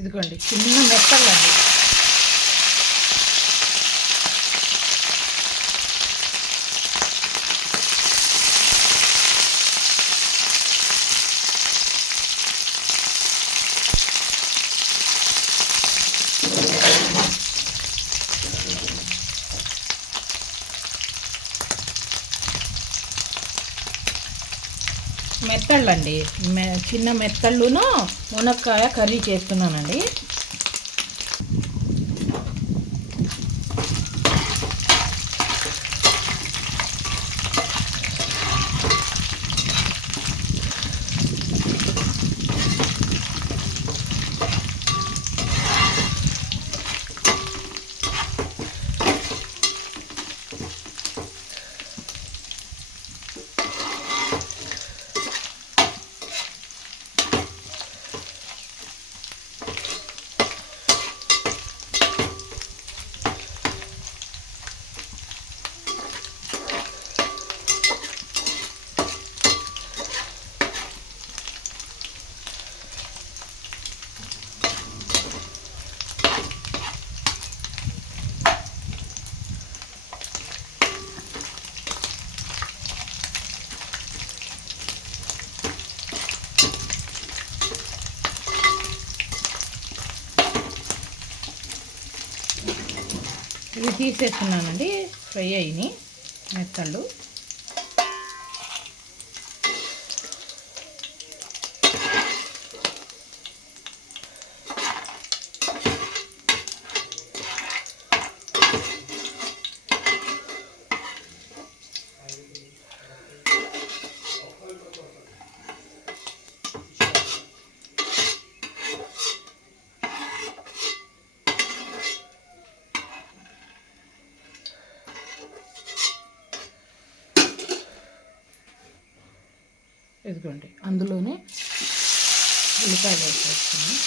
ఇదిగోండి చిన్న మెత్తలండి. మెత్తళ్ళండి, చిన్న మెత్తళ్ళును మునక్కాయ కర్రీ చేస్తున్నానండి. ఇవి తీసేస్తున్నానండి, ఫ్రై అయినాయి మెత్తళ్ళు. ఇదిగోండి అందులోనే ఉల్లిపాయలు వేసేస్తున్నాను.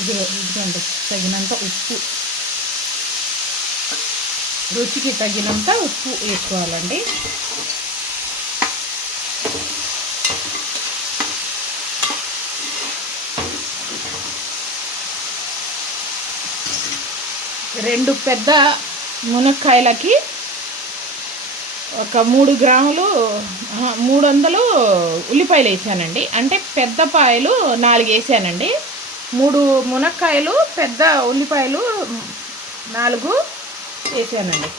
ఇదిగోండి తగినంత ఉప్పు, రుచికి తగినంత ఉప్పు వేసుకోవాలండి. రెండు పెద్ద మునక్కాయలకి ఒక 3 గ్రాములు 300 ఉల్లిపాయలు వేసానండి. అంటే పెద్ద పాయలు 4 వేసానండి. 3 మునక్కాయలు, పెద్ద ఉల్లిపాయలు 4 వేసానండి.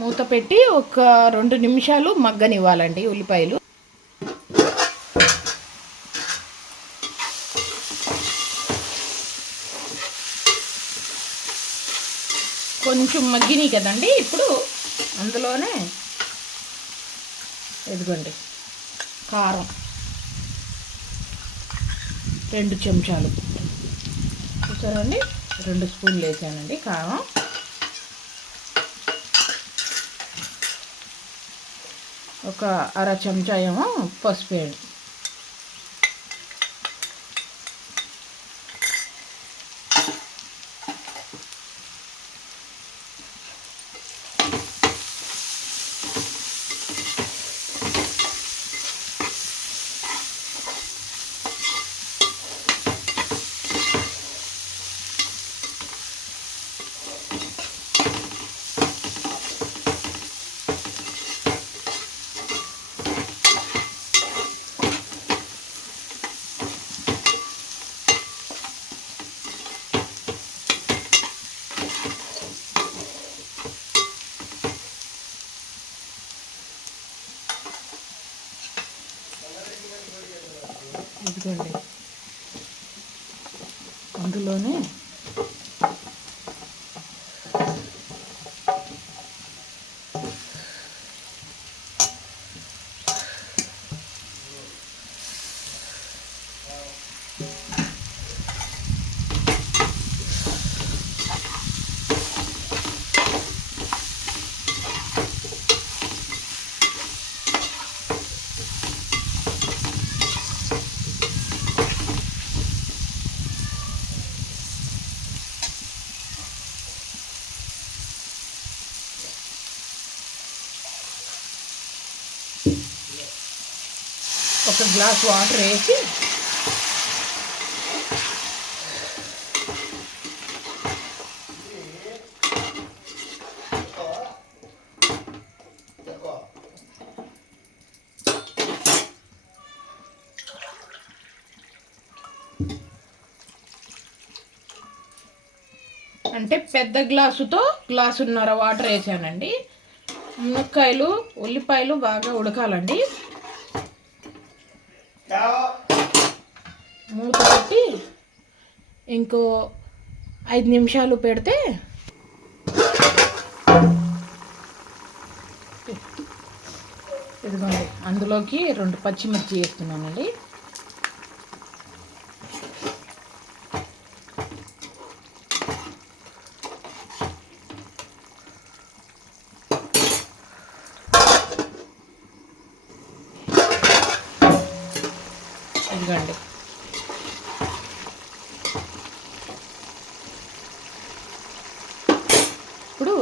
మూత పెట్టి ఒక 2 నిమిషాలు మగ్గనివ్వాలండి ఉల్లిపాయలు. కొంచెం మగ్గినాయి కదండి, ఇప్పుడు అందులోనే ఇదిగోండి కారం 2 చెంచాలు, చూసారండి 2 స్పూన్లు వేసానండి కారం. ఒక అర చెంచా ఏమో పసుపు వేయండి. ఇదిగోండి, అందులోనే ఒక గ్లాస్ వాటర్ వేసి అంటే పెద్ద గ్లాసుతో గ్లాసున్నర వాటర్ వేసానండి. మునక్కాయలు ఉల్లిపాయలు బాగా ఉడకాలండి. మూత పెట్టి ఇంకో 5 నిమిషాలు పెడితే ఇదిగోండి, అందులోకి 2 పచ్చిమిర్చి వేస్తున్నానండి. ఇదిగోండి, ఇప్పుడు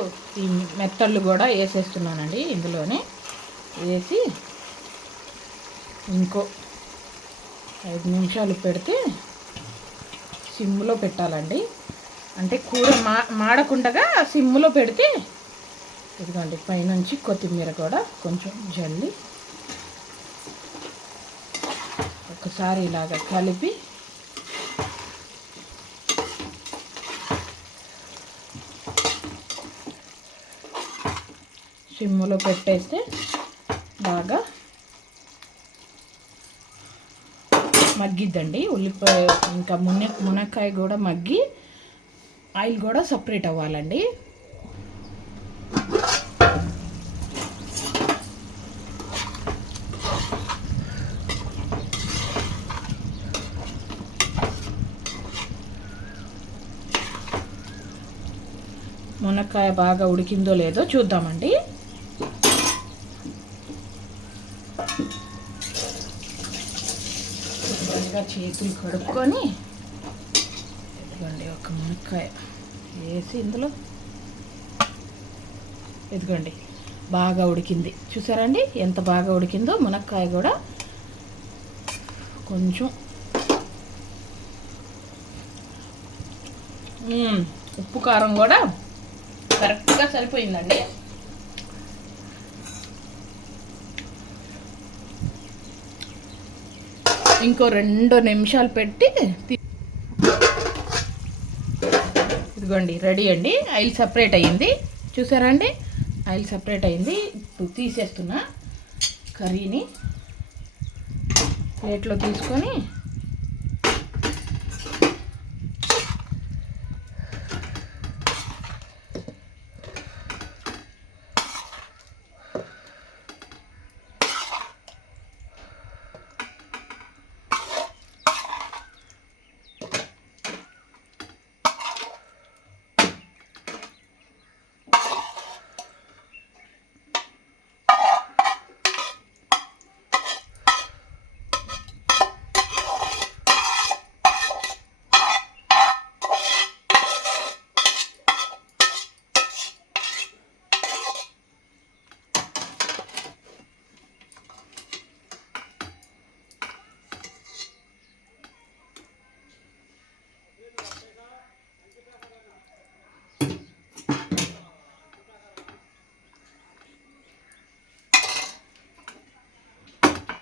ఈ మెత్తళ్ళు కూడా వేసేస్తున్నానండి. ఇందులోనే వేసి ఇంకో 5 నిమిషాలు పెడితే సిమ్లో పెట్టాలండి. అంటే కూర మాడకుండగా సిమ్లో పెడితే ఇదిగోండి, పైనుంచి కొత్తిమీర కూడా కొంచెం జల్లి ఒకసారి ఇలాగ కలిపి సిమ్లో పెట్టేస్తే బాగా మగ్గిద్దండి. ఉల్లిపాయ ఇంకా మునక్కాయ కూడా మగ్గి ఆయిల్ కూడా సపరేట్ అవ్వాలండి. మునక్కాయ బాగా ఉడికిందో లేదో చూద్దామండి. శుభ్రంగా చేతులు కడుక్కొని ఇదిగోండి ఒక మునక్కాయ వేసి ఇందులో ఇదిగోండి బాగా ఉడికింది. చూసారండి ఎంత బాగా ఉడికిందో. మునక్కాయ కూడా కొంచెం ఉప్పు కారం కూడా కరెక్ట్గా సరిపోయిందండి. ఇంకో 2 నిమిషాలు పెట్టి ఇదిగోండి రెడీ అండి. ఆయిల్ సపరేట్ అయ్యింది. చూసారా అండి, ఆయిల్ సపరేట్ అయ్యింది. ఇప్పుడు తీసేస్తున్నా కర్రీని ప్లేట్లో తీసుకొని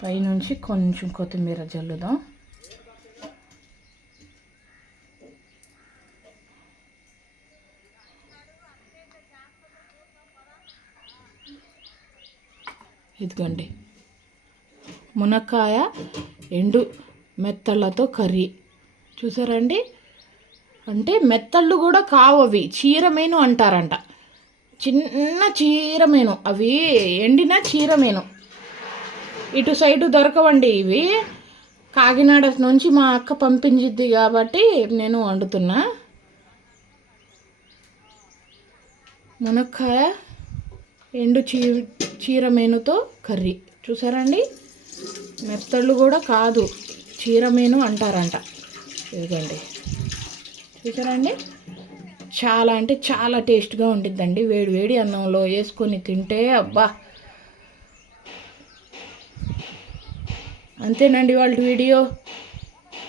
పైనుంచి కొంచెం కొత్తిమీర జల్లుదాం. ఇదిగోండి మునక్కాయ ఎండు మెత్తళ్ళతో కర్రీ. చూసారండి, అంటే మెత్తళ్ళు కూడా కావవి, చీరమేను అంటారంట. చిన్న చీరమేను, అవి ఎండిన చీరమేను. ఇటు సైడు దొరకవండి ఇవి. కాకినాడ నుంచి మా అక్క పంపించిద్ది కాబట్టి నేను వండుతున్నా. మునక్కాయ ఎండు చీరమేనుతో కర్రీ. చూసారండి, మెత్తళ్ళు కూడా కాదు, చీరమేను అంటారంట. ఇదిగోండి చూసారండి, చాలా అంటే చాలా టేస్ట్గా ఉండిద్దండి. వేడి వేడి అన్నంలో వేసుకొని తింటే అబ్బా. అంతేనండి వాళ్ళ వీడియో.